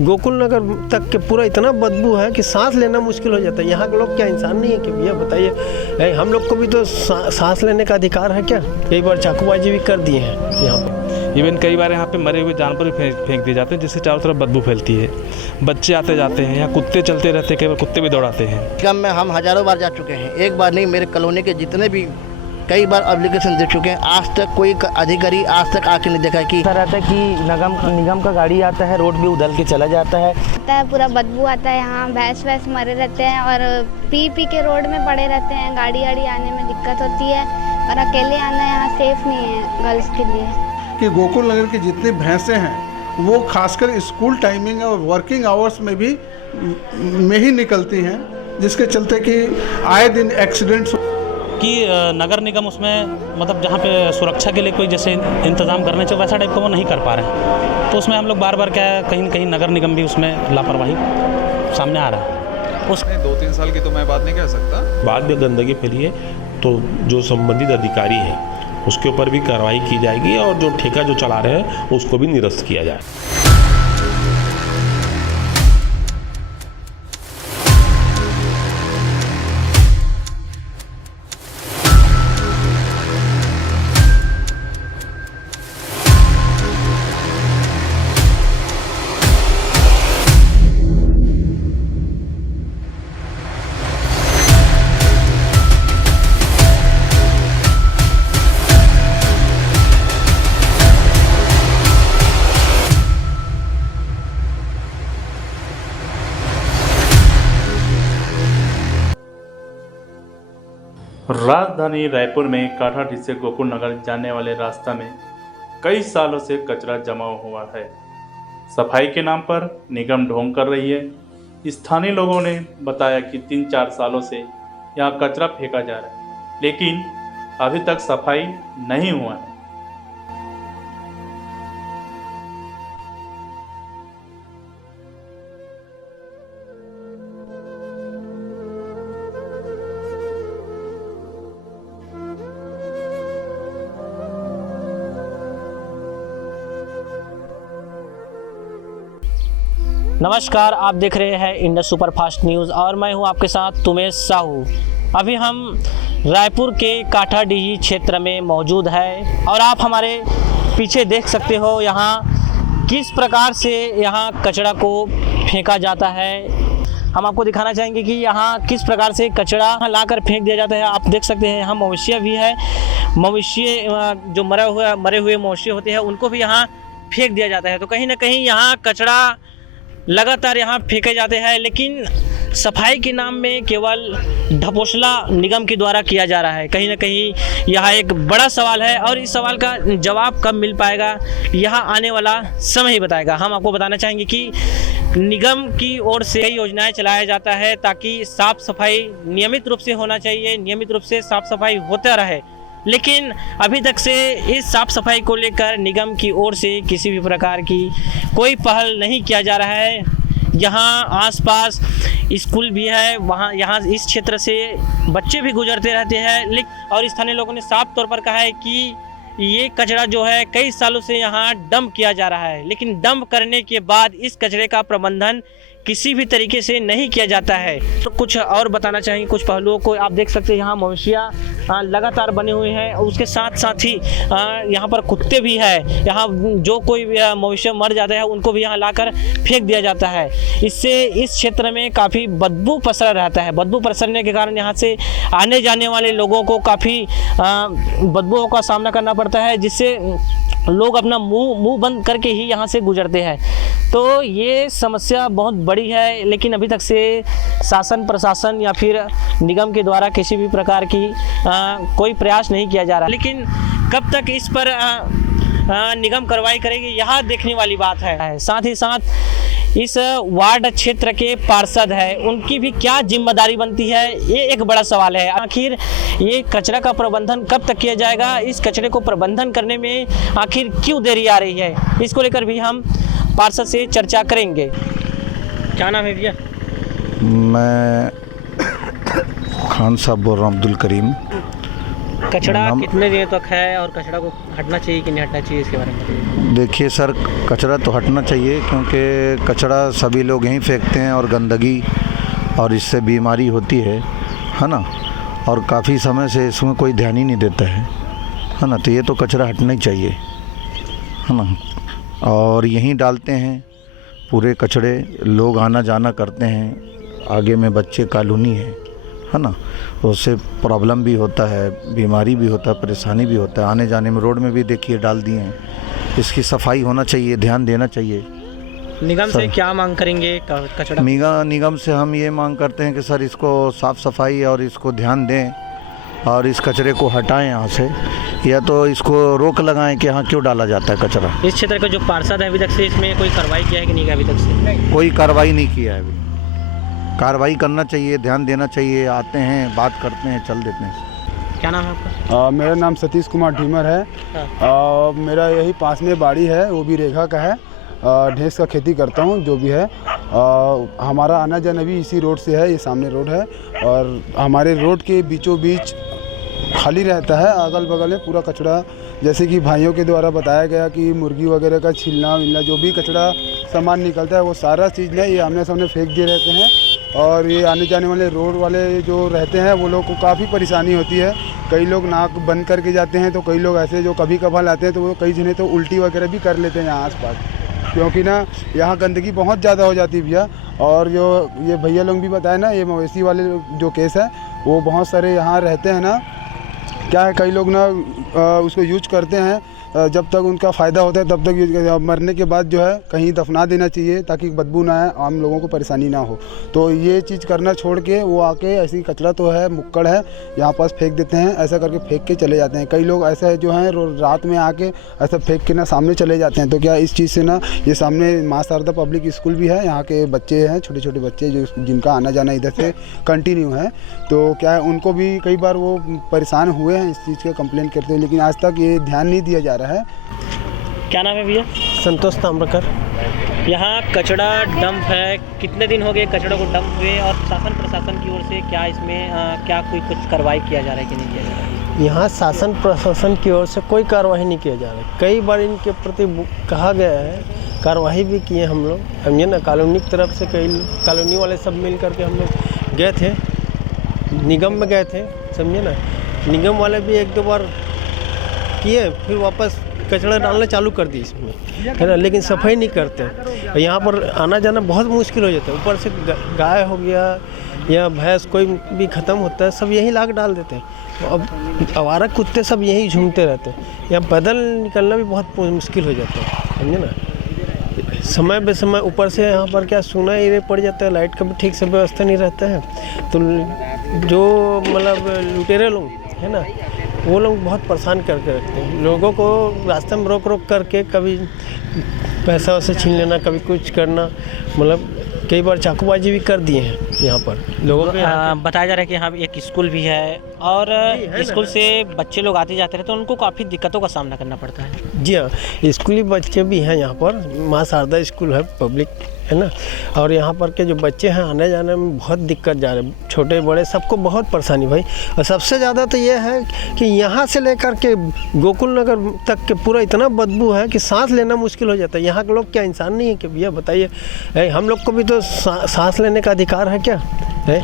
गोकुल नगर तक के पूरा इतना बदबू है कि सांस लेना मुश्किल हो जाता है। यहाँ के लोग क्या इंसान नहीं है कि भैया बताइए, हम लोग को भी तो सांस लेने का अधिकार है क्या? कई बार चाकूबाजी भी कर दिए हैं यहाँ पर। इवन कई बार यहाँ पे मरे हुए जानवर भी फेंक दिए जाते हैं, जिससे चारों तरफ बदबू फैलती है। बच्चे आते जाते हैं, यहाँ कुत्ते चलते रहते हैं, कई बार कुत्ते भी दौड़ाते हैं। कम में हम हज़ारों बार जा चुके हैं, एक बार नहीं, मेरे कॉलोनी के जितने भी कई बार एप्लीकेशन दे चुके हैं। आज तक कोई अधिकारी आज तक आके नहीं देखा कि ऐसा रहता है कि निगम का गाड़ी आता है, रोड भी उधल के चला जाता है। पूरा बदबू आता है, यहाँ भैंस वैस मरे रहते हैं और पी के रोड में पड़े रहते हैं। गाड़ी आने में दिक्कत होती है और अकेले आना यहाँ सेफ नहीं है गर्ल्स के लिए। कि गोकुल नगर की जितनी भैंसें हैं वो खासकर स्कूल टाइमिंग और वर्किंग आवर्स में ही निकलती हैं, जिसके चलते कि आए दिन एक्सीडेंट्स कि नगर निगम उसमें मतलब जहाँ पे सुरक्षा के लिए कोई जैसे इंतज़ाम करने चाहिए वैसा टाइप का वो नहीं कर पा रहे हैं। तो उसमें हम लोग बार बार क्या है, कहीं न कहीं नगर निगम भी उसमें लापरवाही सामने आ रहा है। उसमें 2-3 साल की तो मैं बात नहीं कह सकता। बाद में गंदगी फैली है तो जो संबंधित अधिकारी है उसके ऊपर भी कार्रवाई की जाएगी और जो ठेका जो चला रहे हैं उसको भी निरस्त किया जाए। राजधानी रायपुर में काठाडीह से गोकुल नगर जाने वाले रास्ता में कई सालों से कचरा जमा हुआ है। सफाई के नाम पर निगम ढोंग कर रही है। स्थानीय लोगों ने बताया कि 3-4 सालों से यहाँ कचरा फेंका जा रहा है, लेकिन अभी तक सफाई नहीं हुआ है। नमस्कार, आप देख रहे हैं इंडस सुपर फास्ट न्यूज़ और मैं हूं आपके साथ तुमेश साहू। अभी हम रायपुर के काठाडीह क्षेत्र में मौजूद है और आप हमारे पीछे देख सकते हो यहाँ किस प्रकार से यहाँ कचरा को फेंका जाता है। हम आपको दिखाना चाहेंगे कि यहाँ किस प्रकार से कचरा लाकर फेंक दिया जाता है। आप देख सकते हैं यहाँ मवेशियाँ भी है, मवेशियाँ जो मरे हुए मवेशी होते हैं उनको भी यहाँ फेंक दिया जाता है। तो कहीं ना कहीं यहाँ कचरा लगातार यहाँ फेंके जाते हैं, लेकिन सफाई के नाम में केवल ढपोसला निगम के द्वारा किया जा रहा है। कहीं ना कहीं यह एक बड़ा सवाल है और इस सवाल का जवाब कब मिल पाएगा यह आने वाला समय ही बताएगा। हम आपको बताना चाहेंगे कि निगम की ओर से कई योजनाएं चलाया जाता है ताकि साफ सफाई नियमित रूप से होना चाहिए, नियमित रूप से साफ सफाई होता रहे, लेकिन अभी तक से इस साफ सफाई को लेकर निगम की ओर से किसी भी प्रकार की कोई पहल नहीं किया जा रहा है। यहाँ आसपास स्कूल भी है, यहाँ इस क्षेत्र से बच्चे भी गुजरते रहते हैं, और स्थानीय लोगों ने साफ तौर पर कहा है कि ये कचरा जो है कई सालों से यहाँ डंप किया जा रहा है, लेकिन डंप करने के बाद इस कचरे का प्रबंधन किसी भी तरीके से नहीं किया जाता है। तो कुछ और बताना चाहेंगे कुछ पहलुओं को। आप देख सकते हैं यहाँ मवेशियाँ लगातार बने हुए हैं, उसके साथ साथ ही यहाँ पर कुत्ते भी हैं। यहाँ जो कोई मवेशियाँ मर जाते हैं उनको भी यहाँ लाकर फेंक दिया जाता है। इससे इस क्षेत्र में काफ़ी बदबू पसरा रहता है। बदबू पसरने के कारण यहाँ से आने जाने वाले लोगों को काफ़ी बदबूओं का सामना करना पड़ता है, जिससे लोग अपना मुंह बंद करके ही यहाँ से गुजरते हैं। तो ये समस्या बहुत बड़ी है, लेकिन अभी तक से शासन प्रशासन या फिर निगम के द्वारा किसी भी प्रकार की कोई प्रयास नहीं किया जा रहा। लेकिन कब तक इस पर निगम कार्रवाई करेगी यह देखने वाली बात है। साथ ही साथ इस वार्ड क्षेत्र के पार्षद है, उनकी भी क्या जिम्मेदारी बनती है, ये एक बड़ा सवाल है। आखिर ये कचरा का प्रबंधन कब तक किया जाएगा, इस कचरे को प्रबंधन करने में आखिर क्यों देरी आ रही है, इसको लेकर भी हम पार्षद से चर्चा करेंगे। क्या नाम है भैया? मैं खान साहब बोल रहा हूँ, अब्दुल करीम। कचरा कितने दिनों तक है और कचरा को हटना चाहिए कि नहीं हटना चाहिए, इसके बारे में बताइए। देखिए सर, कचरा तो हटना चाहिए, क्योंकि कचरा सभी लोग यहीं फेंकते हैं और गंदगी, और इससे बीमारी होती है ना। और काफ़ी समय से इसमें कोई ध्यान ही नहीं देता है ना। तो ये तो कचरा हटना ही चाहिए, है ना। और यहीं डालते हैं पूरे कचड़े, लोग आना जाना करते हैं, आगे में बच्चे कॉलोनी है ना। उससे प्रॉब्लम भी होता है, बीमारी भी होता है, परेशानी भी होता है, आने जाने में। रोड में भी देखिए डाल दिए हैं। इसकी सफाई होना चाहिए, ध्यान देना चाहिए। निगम से क्या मांग करेंगे कचरा? निगम से हम ये मांग करते हैं कि सर इसको साफ़ सफाई और इसको ध्यान दें और इस कचरे को हटाएं यहाँ से, या तो इसको रोक लगाएं कि यहाँ क्यों डाला जाता है कचरा। इस क्षेत्र का जो पार्षद है अभी तक से इसमें कोई कार्रवाई किया है कि नहीं किया अभी तक से? कोई कार्रवाई नहीं किया है अभी। कार्रवाई करना चाहिए, ध्यान देना चाहिए। आते हैं, बात करते हैं, चल देते हैं। क्या नाम है आपका? मेरा नाम सतीश कुमार ढीमर है। मेरा यही पास में बाड़ी है, वो भी रेखा का है। ढेंस का खेती करता हूँ जो भी है। हमारा आना जाना भी इसी रोड से है, ये सामने रोड है। और हमारे रोड के बीचों बीच खाली रहता है, अगल बगल में पूरा कचरा, जैसे कि भाइयों के द्वारा बताया गया कि मुर्गी वगैरह का छिलना विलना जो भी कचरा सामान निकलता है वो सारा चीज़ ने ये आमने सामने फेंक दिए रहते हैं। और ये आने जाने वाले रोड वाले जो रहते हैं वो लोग को काफ़ी परेशानी होती है। कई लोग नाक बंद करके जाते हैं, तो कई लोग ऐसे जो कभी कभार आते हैं तो वो कई जने तो उल्टी वगैरह भी कर लेते हैं यहाँ आसपास, क्योंकि ना यहाँ गंदगी बहुत ज़्यादा हो जाती है भैया। और जो ये भैया लोग भी बताए ना, ये मवेशी वाले जो केस है वो बहुत सारे यहाँ रहते हैं ना। क्या है, कई लोग ना उसको यूज करते हैं, जब तक उनका फ़ायदा होता है तब तक, मरने के बाद जो है कहीं दफना देना चाहिए ताकि बदबू ना आए, आम लोगों को परेशानी ना हो। तो ये चीज़ करना छोड़ के वो आके ऐसी कचरा तो है, मुक्कड़ है, यहाँ पास फेंक देते हैं। ऐसा करके फेंक के चले जाते हैं। कई लोग ऐसे जो हैं रात में आके ऐसा फेंक के ना सामने चले जाते हैं। तो क्या इस चीज़ से ना, ये सामने माँ शारदा पब्लिक स्कूल भी है, यहाँ के बच्चे हैं, छोटे छोटे बच्चे जो जिनका आना जाना इधर से कंटिन्यू है। तो क्या है, उनको भी कई बार वो परेशान हुए हैं इस चीज़ का, कंप्लेन करते हैं, लेकिन आज तक ये ध्यान नहीं दिया जा रहा है। क्या नाम है भैया? संतोष ताम्रकर। यहाँ कचरा डंप है, कितने दिन हो गए कचरा को डंप हुए, और शासन प्रशासन की ओर से क्या इसमें क्या कोई कुछ कार्रवाई किया जा रहा है कि नहीं किया जा रहा है? यहाँ शासन प्रशासन की ओर से कोई कार्रवाई नहीं किया जा रहा है। कई बार इनके प्रति कहा गया है, कार्रवाई भी किए हम लोग, समझे ना। कॉलोनी की तरफ से कई कॉलोनी वाले सब मिल करके हम लोग गए थे, निगम में गए थे, समझे ना। निगम वाले भी एक दो बार किए, फिर वापस कचरा डालना चालू कर दी इसमें, है ना। लेकिन सफाई नहीं करते। यहाँ पर आना जाना बहुत मुश्किल हो जाता है। ऊपर से गाय हो गया या भैंस कोई भी ख़त्म होता है, सब यहीं लाके डाल देते हैं। तो अब आवारा कुत्ते सब यहीं झूमते रहते हैं। यहाँ पैदल निकलना भी बहुत मुश्किल हो जाता है, समझे ना। समय बेसमय ऊपर से यहाँ पर क्या सूना एरिया पड़ जाता है, लाइट का भी ठीक से व्यवस्था नहीं रहता है। तो जो मतलब लुटेरे लोग है ना, वो लोग बहुत परेशान करके रखते हैं लोगों को। रास्ते में रोक रोक करके कभी पैसा वैसे छीन लेना, कभी कुछ करना, मतलब कई बार चाकूबाजी भी कर दिए हैं यहाँ पर लोगों के। बताया जा रहा है कि यहाँ एक स्कूल भी है, और स्कूल से बच्चे लोग आते जाते रहते हैं, तो उनको काफ़ी दिक्कतों का सामना करना पड़ता है। जी हाँ, स्कूली बच्चे भी हैं यहाँ पर। माँ शारदा स्कूल है, पब्लिक है ना। और यहाँ पर के जो बच्चे हैं, आने जाने में बहुत दिक्कत जा रहे हैं, छोटे बड़े सबको बहुत परेशानी भाई। और सबसे ज़्यादा तो ये है कि यहाँ से लेकर के गोकुल नगर तक के पूरा इतना बदबू है कि सांस लेना मुश्किल हो जाता है। यहाँ के लोग क्या इंसान नहीं है कि भैया बताइए, हम लोग को भी तो सांस लेने का अधिकार है क्या है?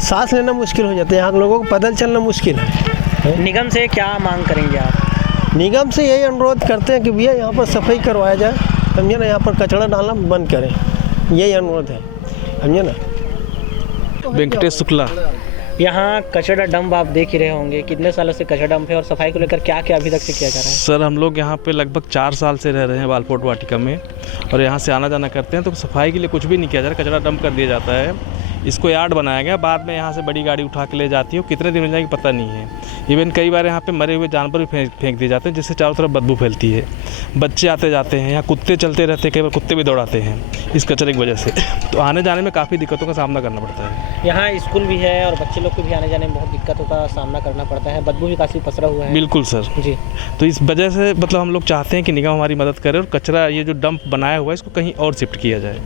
सांस लेना मुश्किल हो जाता है, यहाँ के लोगों को पैदल चलना मुश्किल है। निगम से क्या मांग करेंगे आप? निगम से यही अनुरोध करते हैं कि भैया यहाँ पर सफाई करवाया जाए, समझे ना। यहाँ पर कचरा डालना बंद करें, यही अनुरोध है, समझे ना। वेंकटेश शुक्ला। यहाँ कचरा डंप आप देख ही रहे होंगे, कितने सालों से कचरा डंप है, और सफाई को लेकर क्या क्या अभी तक से किया जा रहा है? सर हम लोग यहाँ पे लगभग 4 साल से रह रहे हैं बालपोर्ट वाटिका में, और यहाँ से आना जाना करते हैं। तो सफाई के लिए कुछ भी नहीं किया जा रहा, कचरा डंप कर दिया जाता है। इसको यार्ड बनाया गया, बाद में यहाँ से बड़ी गाड़ी उठा के ले जाती है। कितने दिन हो जाएगी पता नहीं है। इवन कई बार यहाँ पे मरे हुए जानवर भी फेंक दिए जाते हैं, जिससे चारों तरफ बदबू फैलती है। बच्चे आते जाते हैं, यहाँ कुत्ते चलते रहते हैं, कई बार कुत्ते भी दौड़ाते हैं इस कचरे की वजह से। तो आने जाने में काफ़ी दिक्कतों का सामना करना पड़ता है। यहाँ स्कूल भी है और बच्चे लोग को भी आने जाने में बहुत दिक्कतों का सामना करना पड़ता है, बदबू भी काफ़ी पसरा हुआ है। बिल्कुल सर जी। तो इस वजह से मतलब हम लोग चाहते हैं कि निगम हमारी मदद करे और कचरा ये जो डंप बनाया हुआ है इसको कहीं और शिफ्ट किया जाए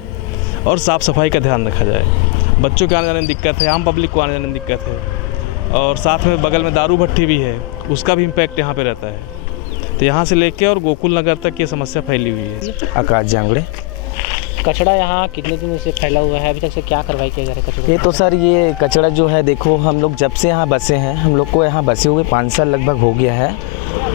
और साफ़ सफाई का ध्यान रखा जाए। बच्चों के आने जाने में दिक्कत है, आम पब्लिक को आने जाने में दिक्कत है, और साथ में बगल में दारू भट्टी भी है, उसका भी इम्पैक्ट यहाँ पे रहता है। तो यहाँ से लेके और गोकुल नगर तक ये समस्या फैली हुई है। आकाश जांगड़े। कचरा यहाँ कितने दिनों से फैला हुआ है, अभी तक से क्या कार्रवाई किया जा रहा है कचरे? ये तो सर ये कचरा जो है देखो, हम लोग जब से यहाँ बसे हैं, हम लोग को यहाँ बसे हुए 5 साल लगभग हो गया है।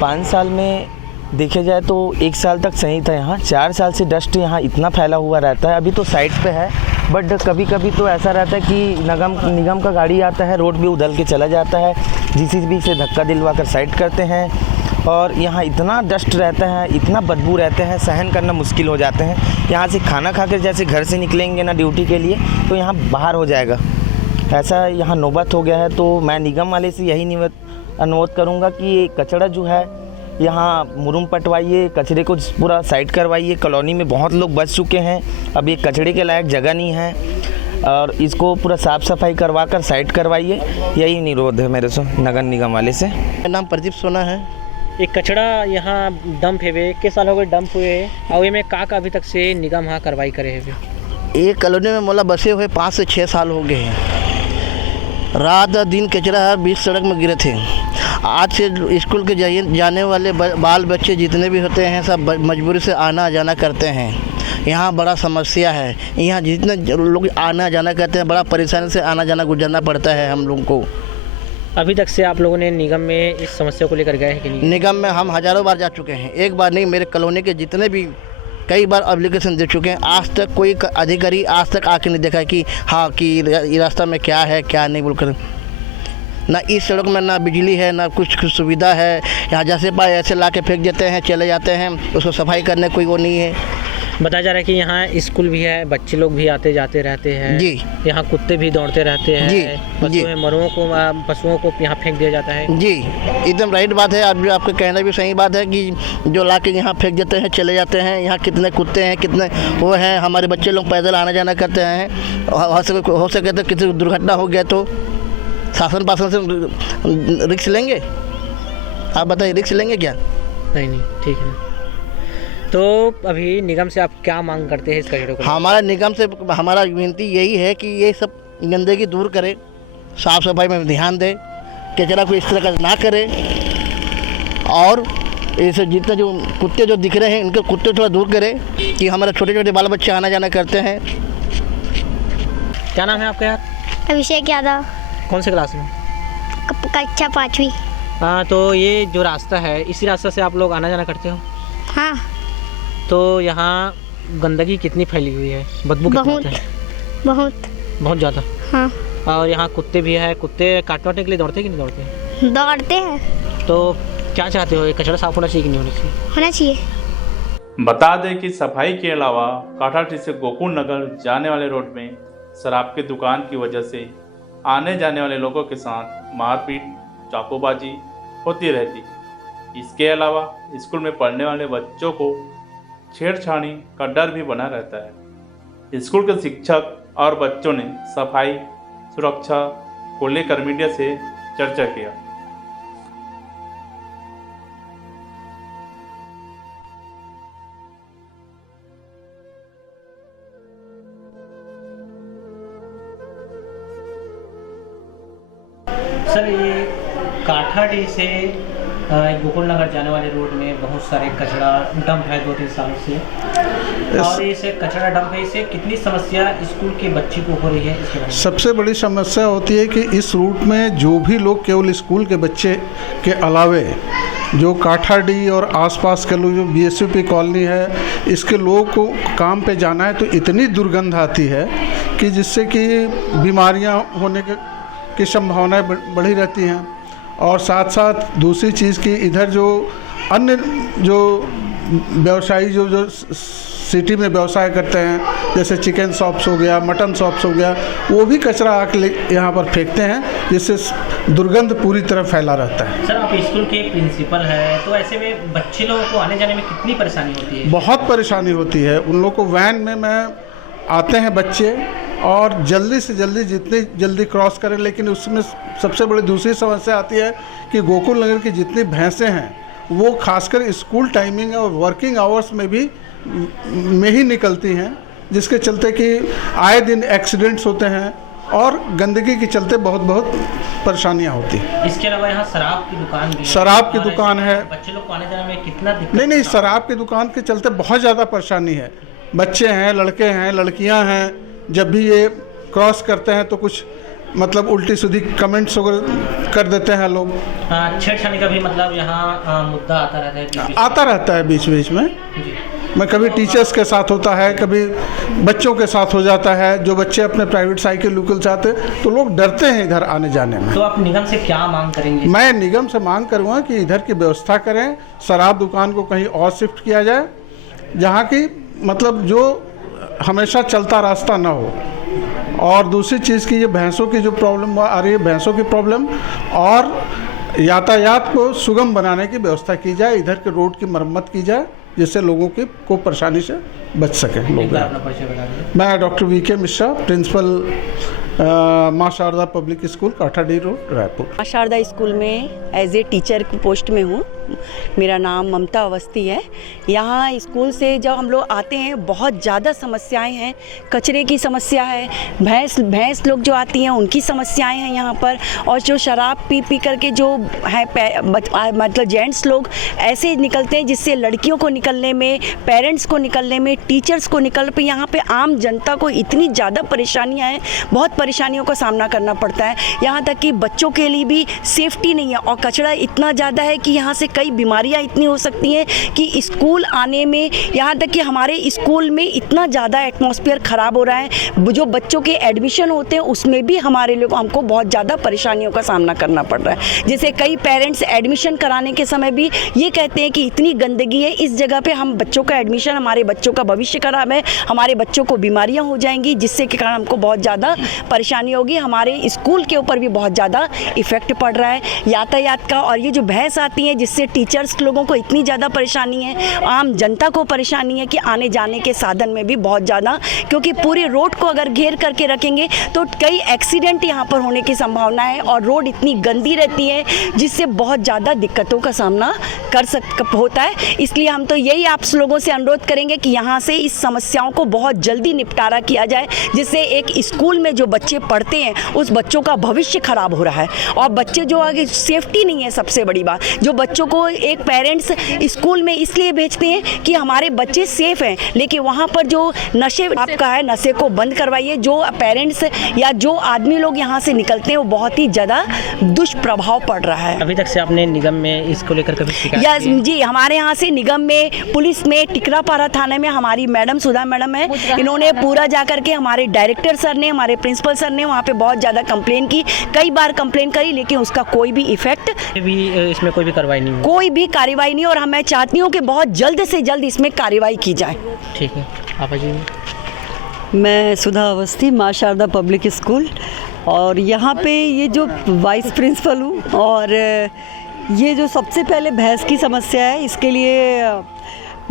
5 साल में देखा जाए तो 1 साल तक सही था, यहाँ 4 साल से डस्ट यहाँ इतना फैला हुआ रहता है। अभी तो साइड पे है, बट कभी कभी तो ऐसा रहता है कि निगम का गाड़ी आता है, रोड भी उधल के चला जाता है, जीसीबी से धक्का दिलवा कर साइड करते हैं। और यहाँ इतना डस्ट रहता है, इतना बदबू रहते हैं, सहन करना मुश्किल हो जाते हैं। यहाँ से खाना खाकर जैसे घर से निकलेंगे ना ड्यूटी के लिए तो यहाँ बाहर हो जाएगा, ऐसा यहाँ नौबत हो गया है। तो मैं निगम वाले से यही अनुरोध करूँगा कि ये कचरा जो है यहाँ मुरुम पटवाइए, कचरे को पूरा साइड करवाइए। कॉलोनी में बहुत लोग बच चुके हैं, अब ये कचरे के लायक जगह नहीं है और इसको पूरा साफ़ सफाई करवा कर साइड करवाइए, यही निरोध है मेरे से नगर निगम वाले से। मेरा नाम प्रदीप सोना है। एक कचरा यहाँ डंप है, कितने साल हो गए डंप हुए और ये में का अभी तक से निगम यहाँ कार्रवाई करे है? एक कॉलोनी में मोला बसे हुए 5 से 6 साल हो गए हैं। रात दिन कचरा बीच सड़क में गिरे थे। आज से स्कूल के जाने वाले बाल बच्चे जितने भी होते हैं सब मजबूरी से आना जाना करते हैं। यहाँ बड़ा समस्या है, यहाँ जितने लोग आना जाना करते हैं बड़ा परेशानी से आना जाना गुजरना पड़ता है हम लोगों को। अभी तक से आप लोगों ने निगम में इस समस्या को लेकर गए हैं कि नहीं? निगम में हम हज़ारों बार जा चुके हैं, एक बार नहीं, मेरे कॉलोनी के जितने भी कई बार एप्लीकेशन दे चुके हैं। आज तक कोई अधिकारी आज तक आके नहीं देखा कि हाँ कि ये रास्ता में क्या है क्या नहीं बोलकर। ना इस सड़क में ना बिजली है ना कुछ सुविधा है। यहाँ जैसे पाए ऐसे ला के फेंक देते हैं, चले जाते हैं, उसको सफाई करने कोई वो नहीं है। बताया जा रहा है कि यहाँ स्कूल भी है, बच्चे लोग भी आते जाते रहते हैं जी। यहाँ कुत्ते भी दौड़ते रहते हैं जी पशुओं को यहाँ फेंक दिया जाता है जी। एकदम राइट बात है, आप आपका कहना भी सही बात है कि जो ला के यहाँ फेंक देते हैं चले जाते हैं। यहाँ कितने कुत्ते हैं कितने वो हैं, हमारे बच्चे लोग पैदल आना जाना करते हैं। हो सके तो किसी दुर्घटना हो गया तो शासन पासन से रिस्क लेंगे? आप बताइए रिस्क लेंगे क्या? नहीं ठीक है। तो अभी निगम से आप क्या मांग करते हैं इस कचरे को? हमारा निगम से हमारा विनती यही है कि ये सब गंदगी दूर करे, साफ़ सफाई में ध्यान दे, कचरा को इस तरह का ना करे। और ऐसे जितने जो कुत्ते जो दिख रहे हैं इनके कुत्ते थोड़ा दूर करे कि हमारे छोटे छोटे बाल बच्चे आना जाना करते हैं। क्या नाम है आपका यार? अभिषेक यादव। कौन से क्लास में? कक्षा 5वीं। हाँ, तो ये जो रास्ता है इसी रास्ते से आप लोग आना जाना करते हो? हाँ। तो यहाँ गंदगी कितनी फैली हुई है, बदबू बहुत है? बहुत ज़्यादा। हाँ। और यहाँ कुत्ते भी हैं, कुत्ते काटने के लिए दौड़ते कि नहीं दौड़ते? दौड़ते हैं। तो क्या चाहते हो, ये कचरा साफ होना चाहिए कि नहीं होना चाहिए? होना चाहिए। बता दें कि सफाई के अलावा काठाटी से गोकुल नगर जाने वाले रोड में शराब की दुकान की वजह से आने जाने वाले लोगों के साथ मारपीट चाकूबाजी होती रहती। इसके अलावा स्कूल में पढ़ने वाले बच्चों को छेड़छाड़ी का डर भी बना रहता है। स्कूल के शिक्षक और बच्चों ने सफाई सुरक्षा को लेकर मीडिया से चर्चा किया। सर, ये काठाडी से गोकुल नगर जाने वाले रोड में बहुत सारे कचरा डंप है 2-3 सालों से, और इसे कचरा डंप है, इससे कितनी समस्या स्कूल के बच्चे को हो रही है इसके बारे में? सबसे बड़ी समस्या होती है कि इस रूट में जो भी लोग केवल स्कूल के बच्चे के अलावे जो काठाडी और आसपास के लोग जो BSUP कॉलोनी है इसके लोगों को काम पे जाना है तो इतनी दुर्गंध आती है कि जिससे कि बीमारियां होने की संभावनाएं बढ़ी रहती हैं। और साथ साथ दूसरी चीज़ की इधर जो अन्य जो व्यवसायी जो सिटी में व्यवसाय करते हैं जैसे चिकन शॉप्स हो गया, मटन शॉप्स हो गया, वो भी कचरा आके यहाँ पर फेंकते हैं जिससे दुर्गंध पूरी तरह फैला रहता है। सर, आप स्कूल के प्रिंसिपल हैं, तो ऐसे में बच्चे लोगों को आने जाने में कितनी परेशानी होती है? बहुत परेशानी होती है। उन लोग को वैन में आते हैं बच्चे और जल्दी से जल्दी जितनी जल्दी क्रॉस करें, लेकिन उसमें सबसे बड़ी दूसरी समस्या आती है कि गोकुल नगर की जितनी भैंसें हैं वो खासकर स्कूल टाइमिंग और वर्किंग आवर्स में ही निकलती हैं, जिसके चलते कि आए दिन एक्सीडेंट्स होते हैं और गंदगी के चलते बहुत परेशानियां होती हैं। इसके अलावा यहाँ शराब की दुकान भी है। शराब की दुकान है। बच्चे लोग को आने जाने में कितना दिक्कत? नहीं, शराब की दुकान के चलते बहुत ज़्यादा परेशानी है। बच्चे हैं, लड़के हैं, लड़कियां हैं, जब भी ये क्रॉस करते हैं तो कुछ मतलब उल्टी सीधी कमेंट्स वगैरह कर देते हैं लोग। छेड़छाड़ी का भी मतलब यहाँ मुद्दा आता रहता है? आता रहता है बीच बीच में। मैं कभी टीचर्स के साथ होता है, कभी बच्चों के साथ हो जाता है। जो बच्चे अपने प्राइवेट साइकिल व्हीकल से आते तो लोग डरते हैं इधर आने जाने में। तो आप निगम से क्या मांग करेंगे? मैं निगम से मांग करूँगा कि इधर की व्यवस्था करें, शराब दुकान को कहीं और शिफ्ट किया जाए, जहाँ की मतलब जो हमेशा चलता रास्ता ना हो। और दूसरी चीज़ की ये भैंसों की जो प्रॉब्लम आ रही है, भैंसों की प्रॉब्लम, और यातायात को सुगम बनाने की व्यवस्था की जाए, इधर के रोड की मरम्मत की जाए, जिससे लोगों की को परेशानी से बच सकें। मैं doctor VK Mishra, principal Maa Sharda public school, Kathadih road, Raipur. Maa Sharda school में एज ए टीचर की पोस्ट में हूँ। मेरा नाम ममता अवस्थी है। यहाँ स्कूल से जब हम लोग आते हैं बहुत ज़्यादा समस्याएं हैं। कचरे की समस्या है, भैंस लोग जो आती हैं उनकी समस्याएं हैं यहाँ पर, और जो शराब पी करके जो है मतलब जेंट्स लोग ऐसे निकलते हैं जिससे लड़कियों को निकलने में, पेरेंट्स को निकलने में, टीचर्स को निकल पे यहाँ पे आम जनता को इतनी ज़्यादा परेशानियाँ हैं, बहुत परेशानियों का सामना करना पड़ता है। यहाँ तक कि बच्चों के लिए भी सेफ्टी नहीं है, और कचरा इतना ज़्यादा है कि यहाँ से कई बीमारियां इतनी हो सकती हैं कि स्कूल आने में, यहाँ तक कि हमारे स्कूल में इतना ज़्यादा एटमॉस्फेयर ख़राब हो रहा है। जो बच्चों के एडमिशन होते हैं उसमें भी हमको बहुत ज़्यादा परेशानियों का सामना करना पड़ रहा है। जैसे कई पेरेंट्स एडमिशन कराने के समय भी ये कहते हैं कि इतनी गंदगी है इस जगह पे, हम बच्चों का एडमिशन, हमारे बच्चों का भविष्य खराब है, हमारे बच्चों को बीमारियाँ हो जाएंगी, जिससे के कारण हमको बहुत ज़्यादा परेशानी होगी। हमारे स्कूल के ऊपर भी बहुत ज़्यादा इफ़ेक्ट पड़ रहा है यातायात का। और ये जो भैंस आती है जिससे टीचर्स लोगों को इतनी ज़्यादा परेशानी है, आम जनता को परेशानी है कि आने जाने के साधन में भी बहुत ज़्यादा, क्योंकि पूरे रोड को अगर घेर करके रखेंगे तो कई एक्सीडेंट यहाँ पर होने की संभावना है, और रोड इतनी गंदी रहती है जिससे बहुत ज़्यादा दिक्कतों का सामना होता है। इसलिए हम तो यही आप लोगों से अनुरोध करेंगे कि यहाँ से इस समस्याओं को बहुत जल्दी निपटारा किया जाए, जिससे एक स्कूल में जो बच्चे पढ़ते हैं उस बच्चों का भविष्य खराब हो रहा है, और बच्चे जो आगे सेफ्टी नहीं है। सबसे बड़ी बात, जो बच्चों को एक पेरेंट्स स्कूल में इसलिए भेजते हैं कि हमारे बच्चे सेफ हैं, लेकिन वहाँ पर जो नशे आपका है, नशे को बंद करवाइए। जो पेरेंट्स या जो आदमी लोग यहाँ से निकलते हैं वो बहुत ही ज़्यादा दुष्प्रभाव पड़ रहा है। अभी तक से आपने निगम में इसको लेकर कभी शिकायत की है? जी, हमारे यहाँ से निगम में, पुलिस में, टिकरापारा थाने में हमारी मैडम सुधा मैडम है, इन्होंने पूरा जा करके हमारे डायरेक्टर सर ने, हमारे प्रिंसिपल सर ने वहाँ पे बहुत ज़्यादा कंप्लेन की, कई बार कंप्लेन करी, लेकिन उसका कोई भी इफेक्ट भी, इसमें कोई भी कार्रवाई नहीं, कोई भी कार्रवाई नहीं। और मैं चाहती हूँ कि बहुत जल्द से जल्द इसमें कार्रवाई की जाए। ठीक है। आप जी? मैं सुधा अवस्थी, माँ शारदा पब्लिक स्कूल, और यहाँ पे ये जो वाइस प्रिंसिपल हूँ, और ये जो सबसे पहले भैंस की समस्या है, इसके लिए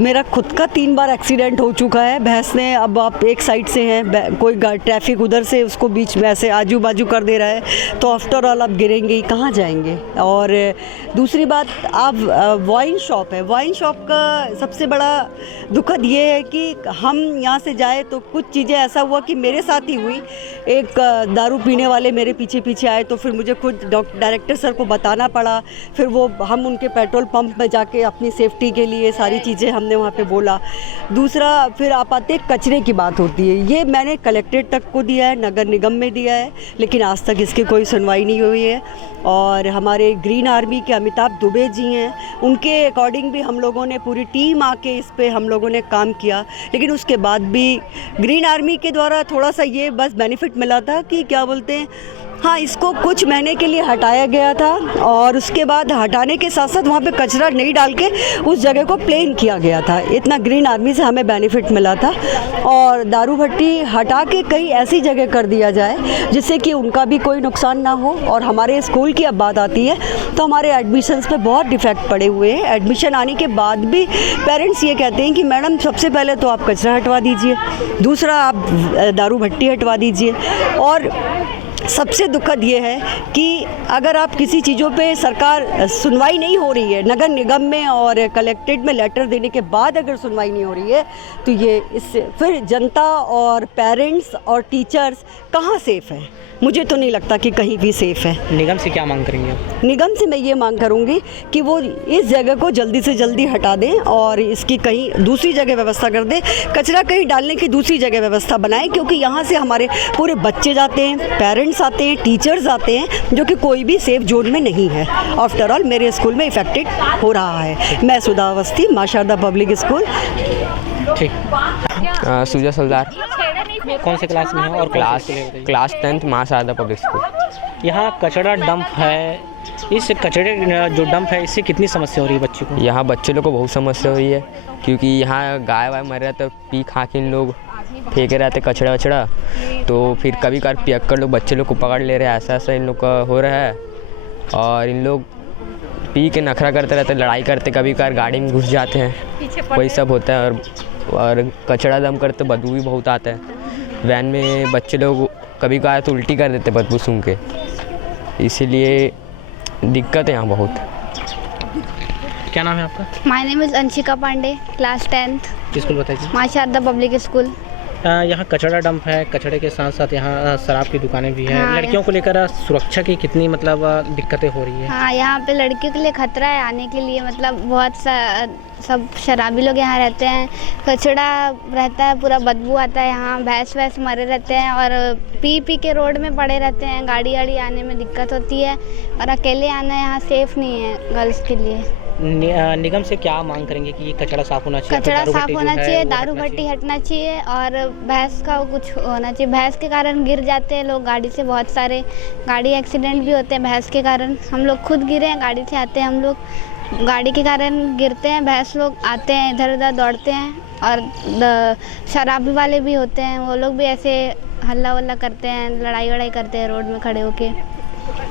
मेरा खुद का 3 बार एक्सीडेंट हो चुका है। भैंस ने, अब आप एक साइड से हैं, कोई ट्रैफिक उधर से उसको बीच में ऐसे आजू बाजू कर दे रहा है, तो आफ्टर ऑल आप गिरेंगे ही, कहाँ जाएंगे। और दूसरी बात, आप वाइन शॉप है, वाइन शॉप का सबसे बड़ा दुखद ये है कि हम यहाँ से जाए तो कुछ चीज़ें ऐसा हुआ कि मेरे साथ ही हुई। एक दारू पीने वाले मेरे पीछे पीछे आए, तो फिर मुझे खुद डायरेक्टर सर को बताना पड़ा, फिर हम उनके पेट्रोल पंप में जाके अपनी सेफ्टी के लिए सारी चीज़ें हमने वहाँ पे बोला। दूसरा, फिर आप आते कचरे की बात होती है, ये मैंने कलेक्ट्रेट तक को दिया है, नगर निगम में दिया है, लेकिन आज तक इसकी कोई सुनवाई नहीं हुई है। और हमारे ग्रीन आर्मी के अमिताभ दुबे जी हैं, उनके अकॉर्डिंग भी हम लोगों ने पूरी टीम आके इस पे हम लोगों ने काम किया, लेकिन उसके बाद भी ग्रीन आर्मी के द्वारा थोड़ा सा ये बस बेनिफिट मिला था कि क्या बोलते हैं, हाँ, इसको कुछ महीने के लिए हटाया गया था, और उसके बाद हटाने के साथ साथ वहाँ पे कचरा नहीं डाल के उस जगह को प्लेन किया गया था। इतना ग्रीन आर्मी से हमें बेनिफिट मिला था। और दारू भट्टी हटा के कहीं ऐसी जगह कर दिया जाए जिससे कि उनका भी कोई नुकसान ना हो। और हमारे स्कूल की अब बात आती है तो हमारे एडमिशन्स पे बहुत डिफेक्ट पड़े हुए हैं। एडमिशन आने के बाद भी पेरेंट्स ये कहते हैं कि मैडम सबसे पहले तो आप कचरा हटवा दीजिए, दूसरा आप दारू भट्टी हटवा दीजिए, और सबसे दुखद ये है कि अगर आप किसी चीज़ों पे सरकार सुनवाई नहीं हो रही है, नगर निगम में और कलेक्ट्रेट में लेटर देने के बाद अगर सुनवाई नहीं हो रही है, तो ये इससे फिर जनता और पेरेंट्स और टीचर्स कहाँ सेफ़ है? मुझे तो नहीं लगता कि कहीं भी सेफ़ है। निगम से क्या मांग करेंगे आप? निगम से मैं ये मांग करूँगी कि वो इस जगह को जल्दी से जल्दी हटा दें और इसकी कहीं दूसरी जगह व्यवस्था कर दें। कचरा कहीं डालने की दूसरी जगह व्यवस्था बनाएं, क्योंकि यहाँ से हमारे पूरे बच्चे जाते हैं, पेरेंट्स आते हैं, टीचर्स आते हैं, जो कि कोई भी सेफ जोन में नहीं है। आफ्टर ऑल मेरे स्कूल में इफेक्टेड हो रहा है। मैं सुधा अवस्थी, माँ शारदा पब्लिक स्कूल। ठीक। सुजा सलदार। कौन से क्लास में हो और क्लास 10th माँ शारदा पब्लिक स्कूल। यहाँ कचरा डंप है, इस कचरे जो डंप है इससे कितनी समस्या हो रही है बच्चों को? यहाँ बच्चे लोग को बहुत समस्या हो रही है, क्योंकि यहाँ गाय वाय मर रहा तो पी खा के इन लोग फेंके रहते कचरा वचड़ा, तो फिर कभी कभार पियक्कर लोग बच्चे लोग को पकड़ ले रहे हैं। ऐसा ऐसा इन लोग का हो रहा है और इन लोग पी के नखरा करते रहते, लड़ाई करते, कभी कभार गाड़ी में घुस जाते हैं, वही सब होता है। और कचरा दम करते बदबू भी बहुत आता है। वैन में बच्चे लोग कभी कभार तो उल्टी कर देते बदबू सूंघ के, इसीलिए दिक्कत है यहाँ बहुत। क्या नाम है आपका? My name is Anshika Pandey, class 10th। School बताइए। Maa Sharda public school. यहाँ कचरा डंप है, कचरे के साथ साथ यहाँ शराब की दुकानें भी हैं। हाँ, लड़कियों को लेकर सुरक्षा की कितनी मतलब दिक्कतें हो रही है? हाँ, यहाँ पे लड़कियों के लिए खतरा है आने के लिए। मतलब बहुत सब शराबी लोग यहाँ रहते हैं, कचरा रहता है, पूरा बदबू आता है। यहाँ भैंस वैस मरे रहते हैं और पी के रोड में पड़े रहते हैं। गाड़ी वाड़ी आने में दिक्कत होती है और अकेले आना यहाँ सेफ़ नहीं है गर्ल्स के लिए। निगम से क्या मांग करेंगे कि ये कचरा साफ होना चाहिए? कचरा साफ होना चाहिए, दारू भट्टी हटना चाहिए और भैंस का कुछ होना चाहिए। भैंस के कारण गिर जाते हैं लोग गाड़ी से, बहुत सारे गाड़ी एक्सीडेंट भी होते हैं भैंस के कारण। हम लोग खुद गिरे हैं, गाड़ी से आते हैं हम लोग, गाड़ी के कारण गिरते हैं। भैंस लोग आते हैं इधर उधर दौड़ते हैं और शराबी वाले भी होते हैं, वो लोग भी ऐसे हल्ला वल्ला करते हैं, लड़ाई वड़ाई करते हैं रोड में खड़े होके।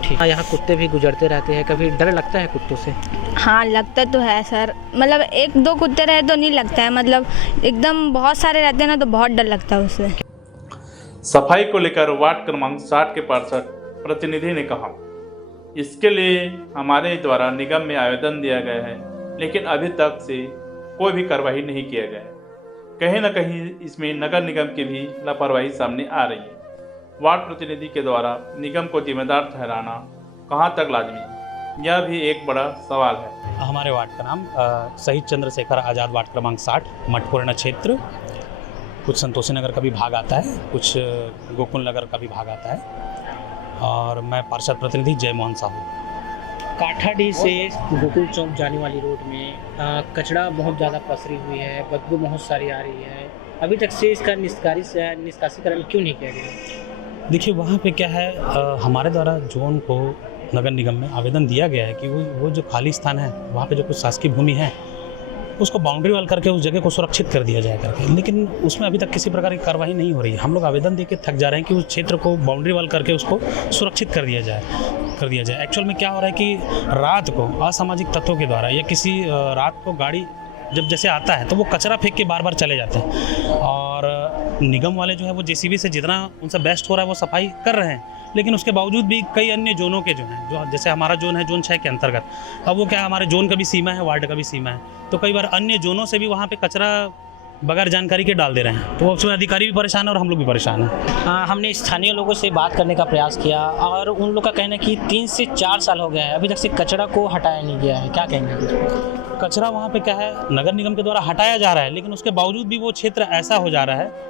ठीक। यहाँ कुत्ते भी गुजरते रहते हैं, कभी डर लगता है कुत्तों से? हाँ, लगता तो है सर। मतलब एक दो कुत्ते रहे तो नहीं लगता है, मतलब एकदम बहुत सारे रहते हैं ना तो बहुत डर लगता है उससे। सफाई को लेकर वार्ड क्रमांक 60 के पार्षद प्रतिनिधि ने कहा, इसके लिए हमारे द्वारा निगम में आवेदन दिया गया है, लेकिन अभी तक से कोई भी कार्रवाई नहीं किया गया है। कहीं न कहीं इसमें नगर निगम की भी लापरवाही सामने आ रही है। वार्ड प्रतिनिधि के द्वारा निगम को जिम्मेदार ठहराना कहां तक लाजमी है, यह भी एक बड़ा सवाल है। हमारे वार्ड का नाम शहीद चंद्रशेखर आज़ाद वार्ड क्रमांक 60 मठपुराना क्षेत्र। कुछ संतोषी नगर का भी भाग आता है, कुछ गोकुल नगर का भी भाग आता है और मैं पार्षद प्रतिनिधि जय मोहन साहू। काठाडीह से गोकुल चौक जाने वाली रोड में कचरा बहुत ज़्यादा पसरी हुई है, बदबू बहुत सारी आ रही है। अभी तक से इसका निष्कासीकरण क्यों नहीं किया गया? देखिए, वहाँ पे क्या है, हमारे द्वारा जोन को नगर निगम में आवेदन दिया गया है कि वो जो खाली स्थान है वहाँ पे जो कुछ शासकीय भूमि है उसको बाउंड्री वाल करके उस जगह को सुरक्षित कर दिया जाए करके, लेकिन उसमें अभी तक किसी प्रकार की कार्रवाई नहीं हो रही है। हम लोग आवेदन दे के थक जा रहे हैं कि उस क्षेत्र को बाउंड्री वाल करके उसको सुरक्षित कर दिया जाए। एक्चुअल में क्या हो रहा है कि रात को असामाजिक तत्वों के द्वारा या किसी रात को गाड़ी जब जैसे आता है तो वो कचरा फेंक के बार बार चले जाते हैं और निगम वाले जो है वो जेसीबी से जितना उनसे बेस्ट हो रहा है वो सफाई कर रहे हैं, लेकिन उसके बावजूद भी कई अन्य जोनों के जो हैं, जो जैसे हमारा जोन है जोन 6 के अंतर्गत, अब वो क्या है, हमारे जोन का भी सीमा है, वार्ड का भी सीमा है, तो कई बार अन्य जोनों से भी वहाँ पे कचरा बगैर जानकारी के डाल दे रहे हैं, तो उसमें अधिकारी भी परेशान है और हम लोग भी परेशान हैं। हमने स्थानीय लोगों से बात करने का प्रयास किया और उन लोग का कहना है कि 3 से 4 साल हो गया है, अभी तक से कचरा को हटाया नहीं गया है। क्या कहेंगे? कचरा वहाँ पे क्या है, नगर निगम के द्वारा हटाया जा रहा है, लेकिन उसके बावजूद भी वो क्षेत्र ऐसा हो जा रहा है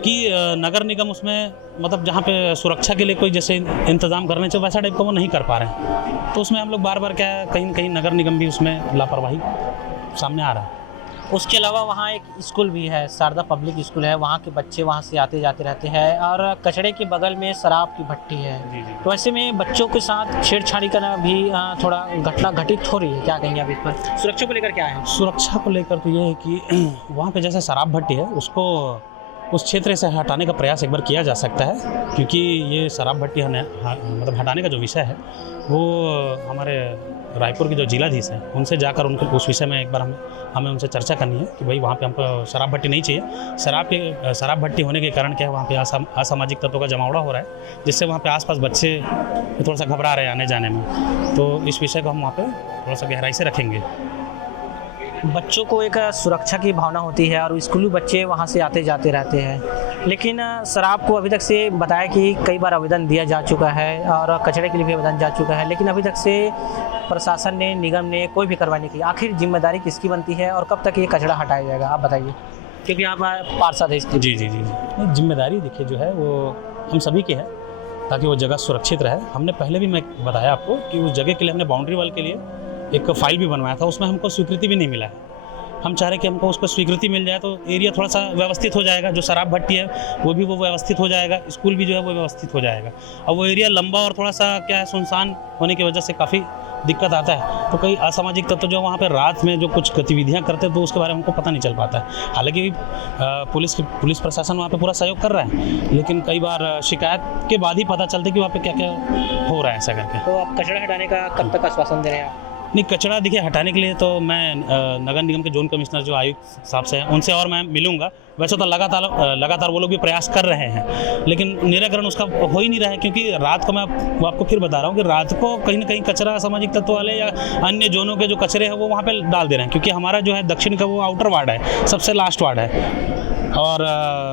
कि नगर निगम उसमें मतलब जहाँ पे सुरक्षा के लिए कोई जैसे इंतज़ाम करने चाहिए वैसा टाइप का वो नहीं कर पा रहे हैं, तो उसमें हम लोग बार बार क्या है, कहीं न कहीं नगर निगम भी उसमें लापरवाही सामने आ रहा है। उसके अलावा वहाँ एक स्कूल भी है, शारदा पब्लिक स्कूल है, वहाँ के बच्चे वहाँ से आते जाते रहते हैं और कचरे के बगल में शराब की भट्टी है। तो ऐसे में बच्चों के साथ छेड़छाड़ी करना भी थोड़ा घटना घटित हो रही है। क्या कहेंगे आप इस पर? सुरक्षा को लेकर क्या है? सुरक्षा को लेकर तो ये है कि वहाँ पे जैसे शराब भट्टी है उसको उस क्षेत्र से हटाने का प्रयास एक बार किया जा सकता है, क्योंकि ये शराब भट्टी मतलब हटाने का जो विषय है वो हमारे रायपुर के जो जिलाधीश हैं उनसे जाकर उनके उस विषय में एक बार हमें उनसे चर्चा करनी है कि भाई वहाँ पे हमको शराब भट्टी नहीं चाहिए। शराब भट्टी होने के कारण क्या है, वहाँ पे असामाजिक तत्वों का जमावड़ा हो रहा है, जिससे वहाँ पे आसपास बच्चे थोड़ा सा घबरा रहे हैं आने जाने में। तो इस विषय को हम वहाँ पे थोड़ा सा गहराई से रखेंगे। बच्चों को एक सुरक्षा की भावना होती है और स्कूली बच्चे वहाँ से आते जाते रहते हैं, लेकिन शराब को अभी तक से बताया कि कई बार आवेदन दिया जा चुका है और कचरे के लिए भी आवेदन जा चुका है, लेकिन अभी तक से प्रशासन ने, निगम ने कोई भी कार्रवाई नहीं की। आखिर जिम्मेदारी किसकी बनती है और कब तक ये कचरा हटाया जाएगा, आप बताइए, क्योंकि आप पार्षद हैं इसकी। जी, जिम्मेदारी देखिए जो है वो हम सभी की है, ताकि वो जगह सुरक्षित रहे। हमने पहले भी मैं बताया आपको कि उस जगह के लिए हमने बाउंड्री वॉल के लिए एक फाइल भी बनवाया था, उसमें हमको स्वीकृति भी नहीं मिला है। हम चाह रहे हैं कि हमको उस पर स्वीकृति मिल जाए तो एरिया थोड़ा सा व्यवस्थित हो जाएगा। जो शराब भट्टी है वो भी व्यवस्थित हो जाएगा, स्कूल भी जो है वो व्यवस्थित हो जाएगा। और वो एरिया लंबा और थोड़ा सा क्या है, सुनसान होने की वजह से काफ़ी दिक्कत आता है। तो कई असामाजिक तत्व जो वहाँ पे रात में जो कुछ गतिविधियाँ करते हैं तो उसके बारे में हमको पता नहीं चल पाता है। हालांकि पुलिस प्रशासन वहाँ पे पूरा सहयोग कर रहा है, लेकिन कई बार शिकायत के बाद ही पता चलता है कि वहाँ पे क्या क्या हो रहा है ऐसा करके। तो आप कचरा हटाने का कब तक आश्वासन दे रहे हैं? नहीं, कचरा देखिए हटाने के लिए तो मैं नगर निगम के जोन कमिश्नर जो आयुक्त साहब से हैं उनसे और मैं मिलूंगा। वैसे तो लगातार वो लोग भी प्रयास कर रहे हैं, लेकिन निराकरण उसका हो ही नहीं रहा है, क्योंकि रात को मैं आपको फिर बता रहा हूँ कि रात को कहीं ना कहीं कचरा सामाजिक तत्व वाले या अन्य जोनों के जो कचरे हैं वो वहाँ पे डाल दे रहे हैं, क्योंकि हमारा जो है दक्षिण का वो आउटर वार्ड है, सबसे लास्ट वार्ड है और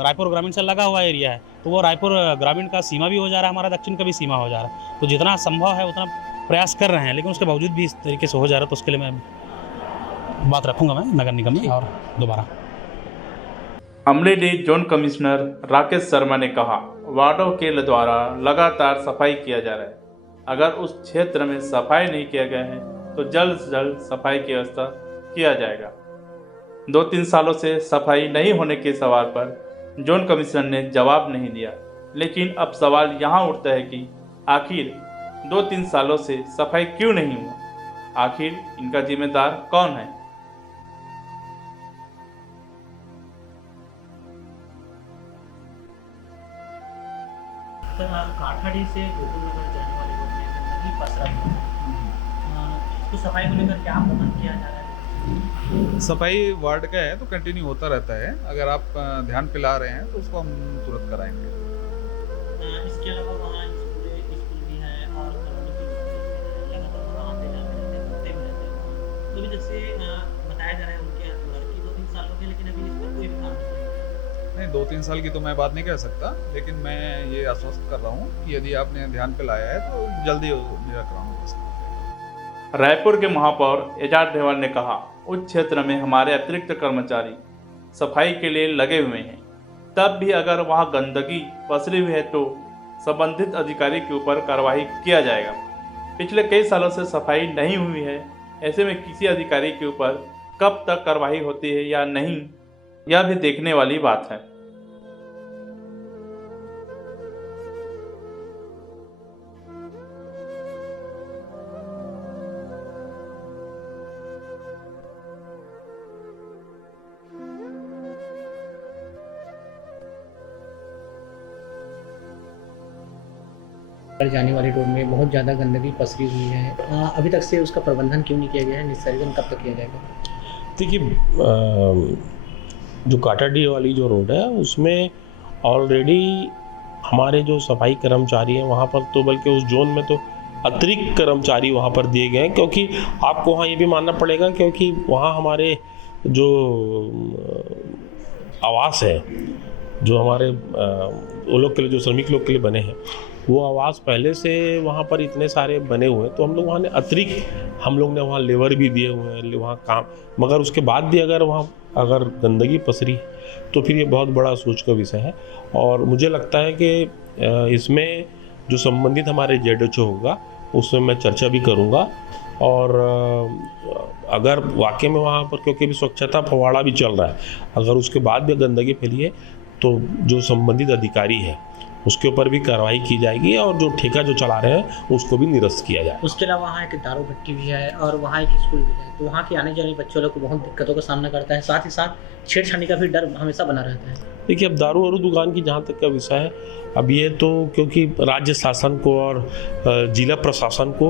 रायपुर ग्रामीण से लगा हुआ एरिया है। तो वो रायपुर ग्रामीण का सीमा भी हो जा रहा है, हमारा दक्षिण का भी सीमा हो जा रहा है। तो जितना संभव है उतना प्रयास कर रहे हैं, लेकिन उसके बावजूद भी इस तरीके से हो जा रहा है, तो उसके लिए मैं बात रखूंगा मैं नगर निगम में और दोबारा। अमलेडी जोन कमिश्नर राकेश शर्मा ने कहा, वार्डों के द्वारा लगातार सफाई किया जा रहा है। अगर उस क्षेत्र में सफाई नहीं किया गया है तो जल्द से जल्द सफाई की व्यवस्था किया जाएगा। 2-3 सालों से सफाई नहीं होने के सवाल पर जोन कमिश्नर ने जवाब नहीं दिया, लेकिन अब सवाल यहाँ उठता है कि आखिर 2-3 सालों से सफाई क्यों नहीं हुआ, आखिर इनका जिम्मेदार कौन है। काठाड़ी से गोकुल नगर जाने वाले रोड में गंदगी पसरा है, तो सफाई को लेकर क्या प्रबंध किया जा रहा है? सफाई वार्ड का है तो कंटिन्यू होता रहता है। अगर आप ध्यान पिला रहे हैं तो उसको हम तुरंत कराएंगे। इसके अलावा वहाँ स्कूल भी है और लगातार वहाँ आते जाते रहते हैं, घूमते भी रहते हैं। तो अभी जैसे बताया जा रहा है उनके लड़की 2-3 साल हो गए, लेकिन अभी इस पर कोई भी काम नहीं। 2-3 साल की तो मैं बात नहीं कह सकता, लेकिन मैं ये आश्वस्त कर रहा हूँ कि यदि आपने ध्यान पे लाया है तो जल्दी निराकरण होगा। रायपुर के महापौर एजाज ढेवाल ने कहा, उस क्षेत्र में हमारे अतिरिक्त कर्मचारी सफाई के लिए लगे हुए हैं, तब भी अगर वहाँ गंदगी पसरी हुई है तो संबंधित अधिकारी के ऊपर कार्रवाई किया जाएगा। पिछले कई सालों से सफाई नहीं हुई है, ऐसे में किसी अधिकारी के ऊपर कब तक कार्रवाई होती है या नहीं, यह भी देखने वाली बात है। जाने वाली रोड में बहुत ज़्यादा गंदगी पसरी हुई है, अभी तक से उसका प्रबंधन क्यों नहीं किया गया है? निस्तारण कब तक किया जाएगा? देखिए, जो काठाडी वाली जो रोड है उसमें ऑलरेडी हमारे जो सफाई कर्मचारी हैं वहाँ पर तो, बल्कि उस जोन में तो अतिरिक्त कर्मचारी वहाँ पर दिए गए हैं, क्योंकि आपको वहाँ ये भी मानना पड़ेगा क्योंकि वहाँ हमारे जो आवास है, जो हमारे वो लोग के लिए, जो श्रमिक लोग के लिए बने हैं, वो आवास पहले से वहाँ पर इतने सारे बने हुए हैं, तो हम लोग वहाँ ने अतिरिक्त हम लोग ने वहाँ लेबर भी दिए हुए हैं वहाँ काम, मगर उसके बाद भी अगर वहाँ अगर गंदगी पसरी तो फिर ये बहुत बड़ा सोच का विषय है। और मुझे लगता है कि इसमें जो संबंधित हमारे ZHO होगा उसमें मैं चर्चा भी करूँगा, और अगर वाकई में वहाँ पर, क्योंकि भी स्वच्छता फव्वारा भी चल रहा है, अगर उसके बाद भी गंदगी फैली है तो जो संबंधित अधिकारी है उसके ऊपर भी कार्रवाई की जाएगी और जो ठेका जो चला रहे हैं उसको भी निरस्त किया जाए। उसके अलावा वहाँ एक दारू भट्टी भी है और वहाँ एक स्कूल भी है, तो वहाँ के आने जाने बच्चों लोग को बहुत दिक्कतों का सामना करता है, साथ ही साथ छेड़छाड़ी का भी डर हमेशा बना रहता है। देखिए, अब दारू और दुकान की जहाँ तक का विषय है, अब ये तो क्योंकि राज्य शासन को और जिला प्रशासन को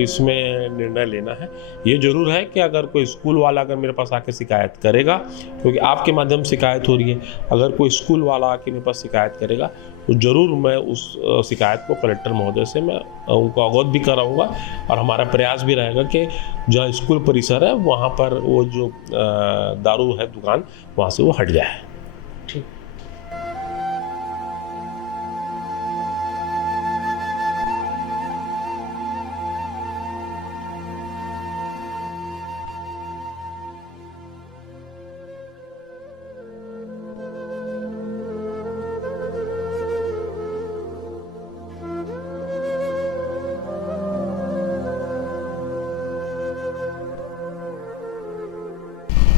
इसमें निर्णय लेना है। ये ज़रूर है कि अगर कोई स्कूल वाला अगर मेरे पास आके शिकायत करेगा, क्योंकि आपके माध्यम से शिकायत हो रही है, अगर कोई स्कूल वाला आके मेरे पास शिकायत करेगा तो ज़रूर मैं उस शिकायत को कलेक्टर महोदय से मैं उनको अवगत भी कराऊंगा और हमारा प्रयास भी रहेगा कि जहाँ स्कूल परिसर है वहाँ पर वो जो दारू है दुकान, वहाँ से वो हट जाए। ठीक।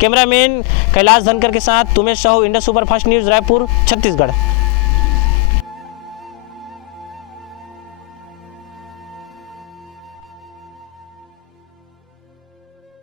कैमरामैन कैलाश धनकर के साथ Tumesh Sahu, Indus superfast news, Raipur, Chhattisgarh.